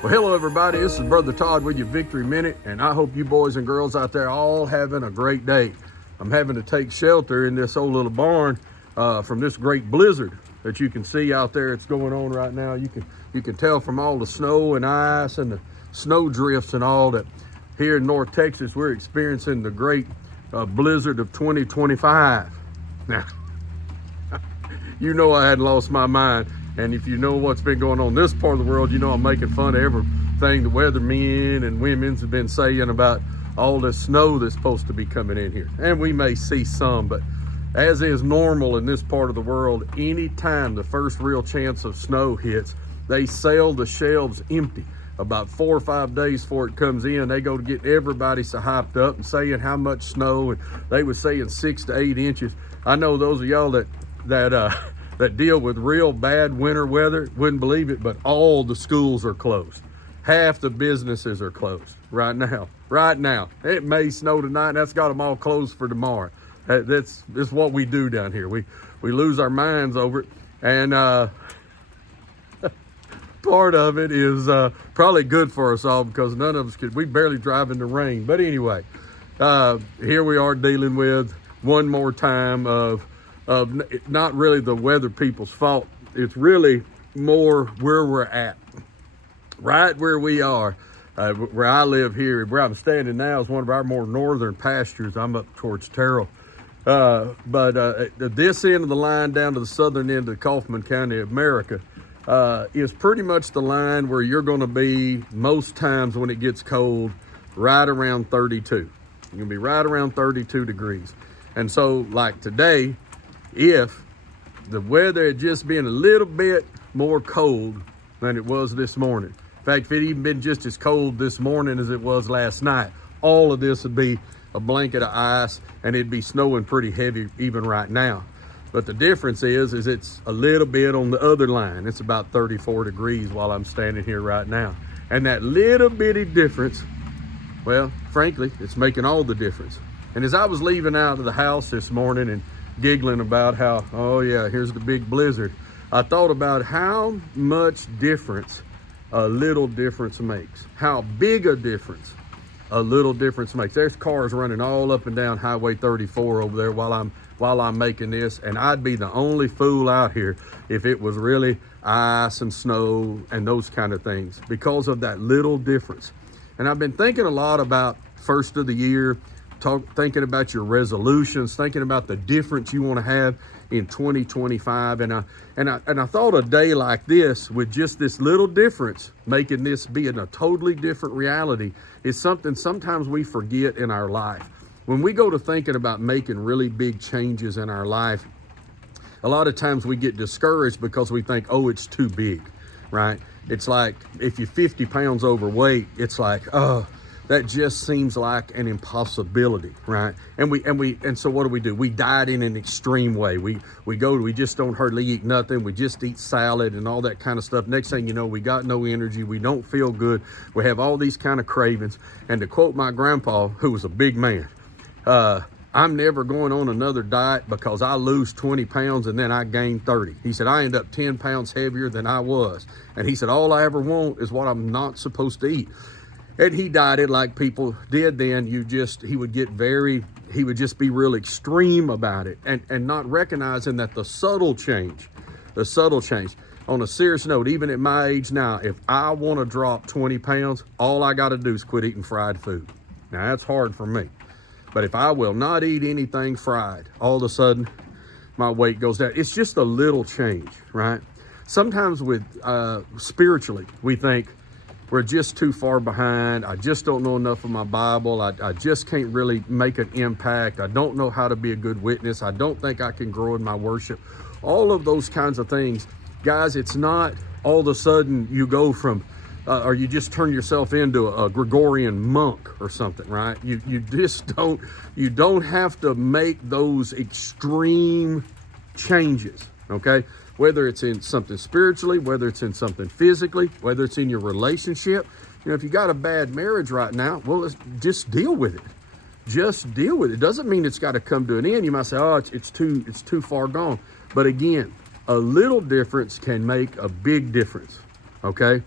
Well, hello everybody, this is Brother Todd with your Victory Minute, and I hope you boys and girls out there all having a great day. I'm having to take shelter in this old little barn from this great blizzard that you can see out there. It's going on right now. You can tell from all the snow and ice and the snow drifts and all that here in North Texas we're experiencing the great blizzard of 2025. Now, you know I hadn't lost my mind. And if you know what's been going on in this part of the world, you know I'm making fun of everything the weathermen and women's have been saying about all this snow that's supposed to be coming in here. And we may see some, but as is normal in this part of the world, anytime the first real chance of snow hits, they sell the shelves empty. About 4 or 5 days before it comes in, they go to get everybody so hyped up and saying how much snow, and they were saying 6 to 8 inches. I know those of y'all that deal with real bad winter weather wouldn't believe it, but all the schools are closed. Half the businesses are closed right now. Right now. It may snow tonight, and that's got them all closed for tomorrow. That's what we do down here. We lose our minds over it, and part of it is probably good for us all because none of us we barely drive in the rain. But anyway, here we are dealing with one more time of not really the weather people's fault. It's really more where we're at. Right where we are, where I live here, where I'm standing now is one of our more northern pastures. I'm up towards Terrell. But this end of the line down to the southern end of Kaufman County, America, is pretty much the line where you're going to be most times when it gets cold, right around 32. You're going to be right around 32 degrees. And so like today, if the weather had just been a little bit more cold than it was this morning. In fact, if it even been just as cold this morning as it was last night, all of this would be a blanket of ice and it'd be snowing pretty heavy even right now. But the difference is it's a little bit on the other line. It's about 34 degrees while I'm standing here right now. And that little bitty difference, well, frankly, it's making all the difference. And as I was leaving out of the house this morning and giggling about how, oh yeah, here's the big blizzard, I thought about how much difference a little difference makes. How big a difference a little difference makes. There's cars running all up and down Highway 34 over there while I'm making this, and I'd be the only fool out here if it was really ice and snow and those kind of things because of that little difference. And I've been thinking a lot about first of the year, thinking about your resolutions, thinking about the difference you want to have in 2025. And I thought a day like this, with just this little difference, making this being a totally different reality, is something sometimes we forget in our life. When we go to thinking about making really big changes in our life, a lot of times we get discouraged because we think, oh, it's too big, right? It's like if you're 50 pounds overweight, it's like, oh, that just seems like an impossibility, right? And so what do? We diet in an extreme way. We just don't hardly eat nothing. We just eat salad and all that kind of stuff. Next thing you know, we got no energy. We don't feel good. We have all these kind of cravings. And to quote my grandpa, who was a big man, I'm never going on another diet because I lose 20 pounds and then I gain 30. He said, I end up 10 pounds heavier than I was. And he said, all I ever want is what I'm not supposed to eat. And he dieted like people did then. He would just be real extreme about it and not recognizing that the subtle change. On a serious note, even at my age now, if I want to drop 20 pounds, all I got to do is quit eating fried food. Now that's hard for me. But if I will not eat anything fried, all of a sudden my weight goes down. It's just a little change, right? Sometimes with spiritually, we think, we're just too far behind. I just don't know enough of my Bible. I just can't really make an impact. I don't know how to be a good witness. I don't think I can grow in my worship. All of those kinds of things. Guys, it's not all of a sudden you go from, or you just turn yourself into a Gregorian monk or something, right? You don't have to make those extreme changes, okay? Whether it's in something spiritually, whether it's in something physically, whether it's in your relationship. You know, if you got a bad marriage right now, well, just deal with it. Just deal with it. Doesn't mean it's got to come to an end. You might say, oh, it's too far gone. But again, a little difference can make a big difference, okay?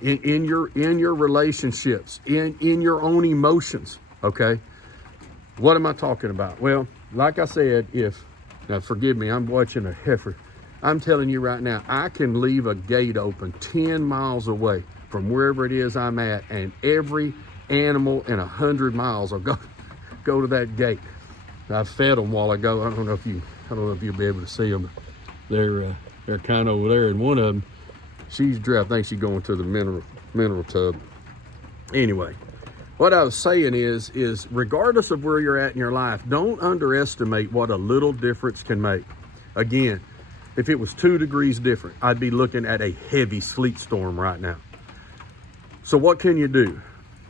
in your relationships, in your own emotions. Okay, what am I talking about? Well, like I said, now forgive me, I'm watching a heifer. I'm telling you right now, I can leave a gate open 10 miles away from wherever it is I'm at, and every animal in 100 miles will go to that gate. I fed them while I go. I don't know if you'll be able to see them. They're kind of over there, and one of them, she's dressed. I think she's going to the mineral tub. Anyway, what I was saying is regardless of where you're at in your life, don't underestimate what a little difference can make. Again, if it was 2 degrees different, I'd be looking at a heavy sleet storm right now. So what can you do?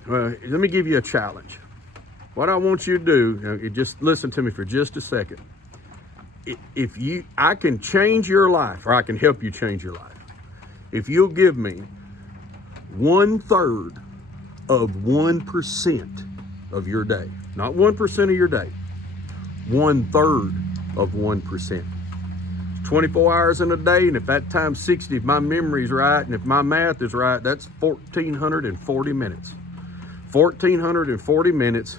Well, let me give you a challenge. What I want you to do, just listen to me for just a second. I can change your life, or I can help you change your life. If you'll give me 1/3 of 1% of your day, not 1% of your day, 1/3 of 1%. 24 hours in a day, and if that times 60, if my memory's right, and if my math is right, that's 1,440 minutes. 1,440 minutes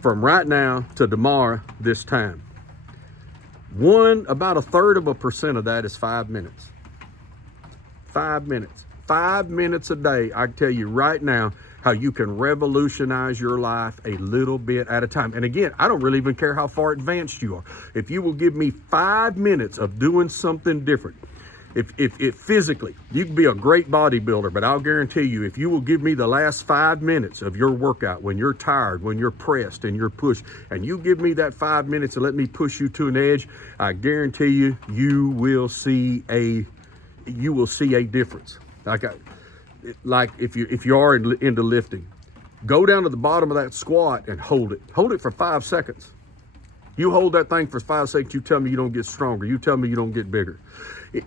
from right now to tomorrow this time. About 1/3 of a percent of that is 5 minutes. 5 minutes. 5 minutes a day, I can tell you right now how you can revolutionize your life a little bit at a time. And again, I don't really even care how far advanced you are. If you will give me 5 minutes of doing something different, if physically, you can be a great bodybuilder, but I'll guarantee you, if you will give me the last 5 minutes of your workout, when you're tired, when you're pressed and you're pushed, and you give me that 5 minutes and let me push you to an edge, I guarantee you, you will see a difference. Like if you are into lifting, go down to the bottom of that squat and hold it for 5 seconds. You hold that thing for 5 seconds, you tell me you don't get stronger, you tell me you don't get bigger.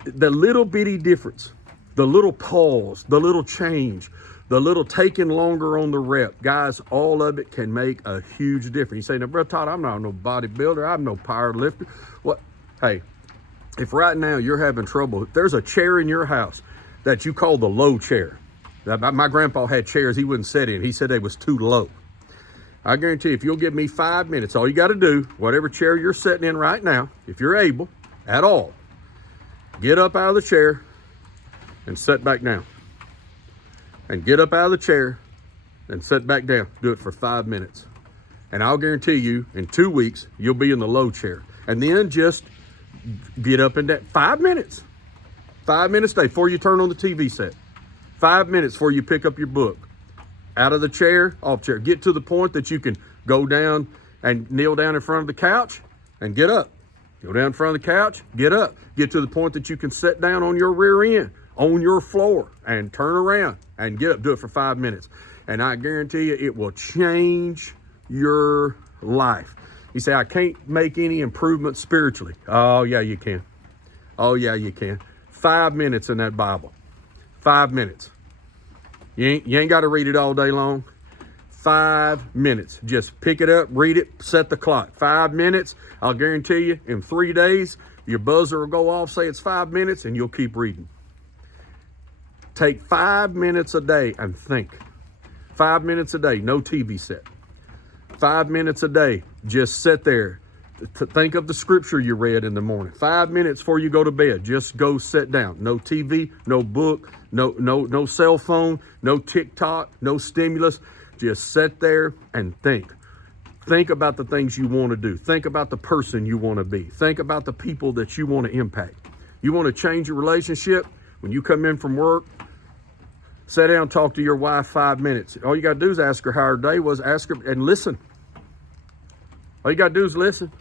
The little bitty difference, the little pause, the little change, the little taking longer on the rep, guys, all of it can make a huge difference. You say, now, Brother Todd, I'm not no bodybuilder, I'm no power lifter. What? Hey, if right now you're having trouble, if there's a chair in your house that you call the low chair. My grandpa had chairs he wouldn't sit in. He said they was too low. I guarantee you, if you'll give me 5 minutes, all you got to do, whatever chair you're sitting in right now, if you're able at all, get up out of the chair and sit back down. And get up out of the chair and sit back down. Do it for 5 minutes. And I'll guarantee you, in 2 weeks, you'll be in the low chair. And then just get up in that 5 minutes. 5 minutes a day before you turn on the TV set. 5 minutes before you pick up your book. Out of the chair, off chair. Get to the point that you can go down and kneel down in front of the couch and get up. Go down in front of the couch, get up. Get to the point that you can sit down on your rear end, on your floor, and turn around and get up. Do it for 5 minutes. And I guarantee you, it will change your life. You say, I can't make any improvement spiritually. Oh, yeah, you can. Oh, yeah, you can. 5 minutes in that Bible. 5 minutes. You ain't got to read it all day long. 5 minutes. Just pick it up, read it, set the clock. 5 minutes. I'll guarantee you, in 3 days, your buzzer will go off, say it's 5 minutes, and you'll keep reading. Take 5 minutes a day and think. 5 minutes a day, no TV set. 5 minutes a day, just sit there. Think of the scripture you read in the morning. 5 minutes before you go to bed, just go sit down. No TV, no book, no cell phone, no TikTok, no stimulus. Just sit there and think. Think about the things you want to do. Think about the person you want to be. Think about the people that you want to impact. You want to change your relationship? When you come in from work, sit down and talk to your wife 5 minutes. All you got to do is ask her how her day was. Ask her and listen. All you got to do is listen.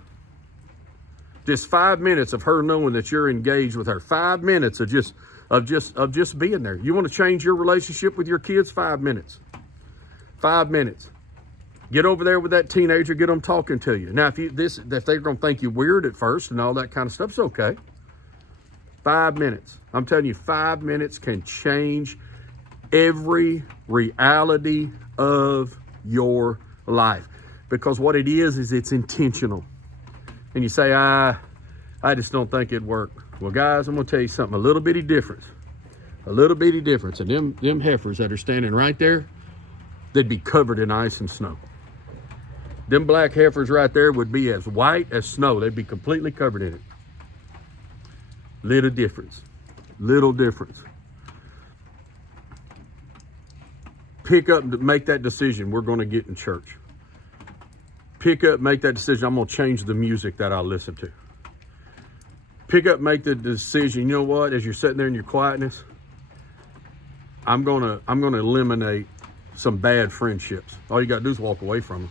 Just 5 minutes of her knowing that you're engaged with her. 5 minutes of just being there. You want to change your relationship with your kids? 5 minutes. 5 minutes. Get over there with that teenager. Get them talking to you. Now, if they're going to think you weird at first and all that kind of stuff, it's okay. 5 minutes. I'm telling you, 5 minutes can change every reality of your life. Because what it is it's intentional. And you say, I just don't think it'd work. Well, guys, I'm going to tell you something, a little bitty difference. A little bitty difference. And them heifers that are standing right there, they'd be covered in ice and snow. Them black heifers right there would be as white as snow. They'd be completely covered in it. Little difference. Little difference. Pick up, make that decision. We're going to get in church. Pick up, make that decision. I'm going to change the music that I listen to. Pick up, make the decision. You know what? As you're sitting there in your quietness, I'm gonna eliminate some bad friendships. All you got to do is walk away from them.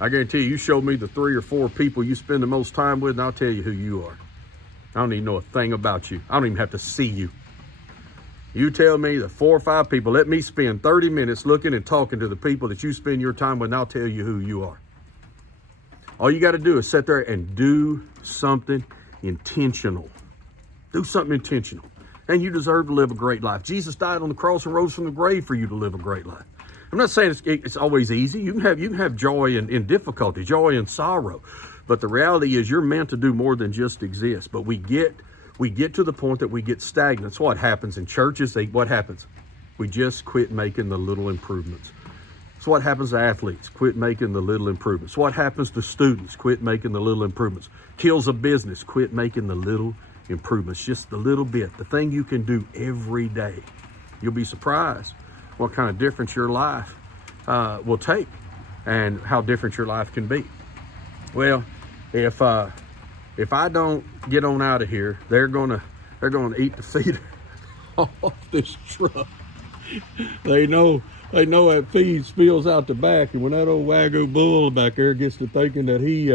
I guarantee you show me the 3 or 4 people you spend the most time with, and I'll tell you who you are. I don't even know a thing about you. I don't even have to see you. You tell me the 4 or 5 people, let me spend 30 minutes looking and talking to the people that you spend your time with, and I'll tell you who you are. All you got to do is sit there and do something intentional. Do something intentional. And you deserve to live a great life. Jesus died on the cross and rose from the grave for you to live a great life. I'm not saying it's always easy. You can have joy in difficulty, joy in sorrow. But the reality is you're meant to do more than just exist. But we get to the point that we get stagnant. That's what happens in churches. What happens? We just quit making the little improvements. It's what happens to athletes. Quit making the little improvements. What happens to students? Quit making the little improvements. Kills a business. Quit making the little improvements. Just a little bit. The thing you can do every day. You'll be surprised what kind of difference your life will take and how different your life can be. Well, if I don't get on out of here, they're gonna eat the feed off this truck. They know that feed spills out the back, and when that old Wagyu bull back there gets to thinking that he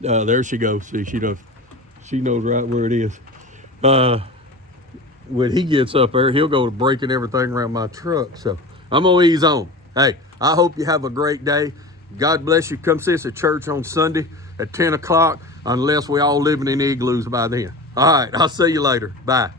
there she goes. See, she knows right where it is. When he gets up there, he'll go to breaking everything around my truck. So I'm gonna ease on. Hey, I hope you have a great day. God bless you. Come see us at church on Sunday at 10 o'clock, unless we all living in igloos by then. All right, I'll see you later. Bye.